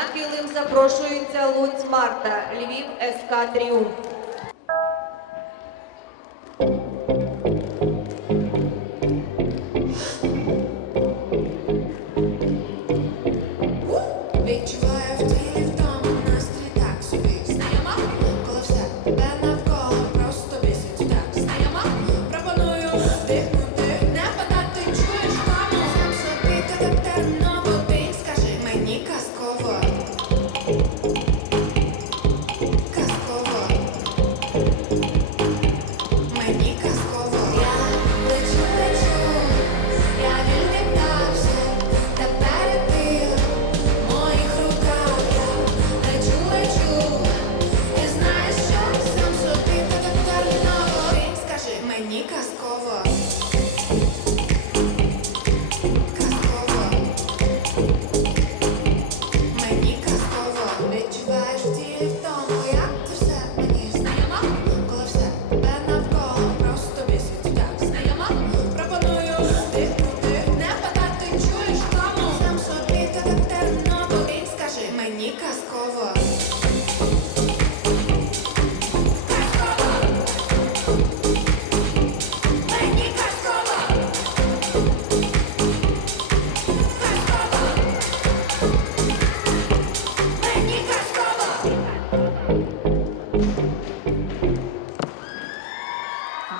На килим запрошується Луць Марта, Львів СК Тріумф. Відчуваю в тілі мені казково.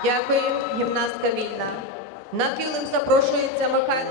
Дякую, гімнастка вільна. На килим запрошується Михайло.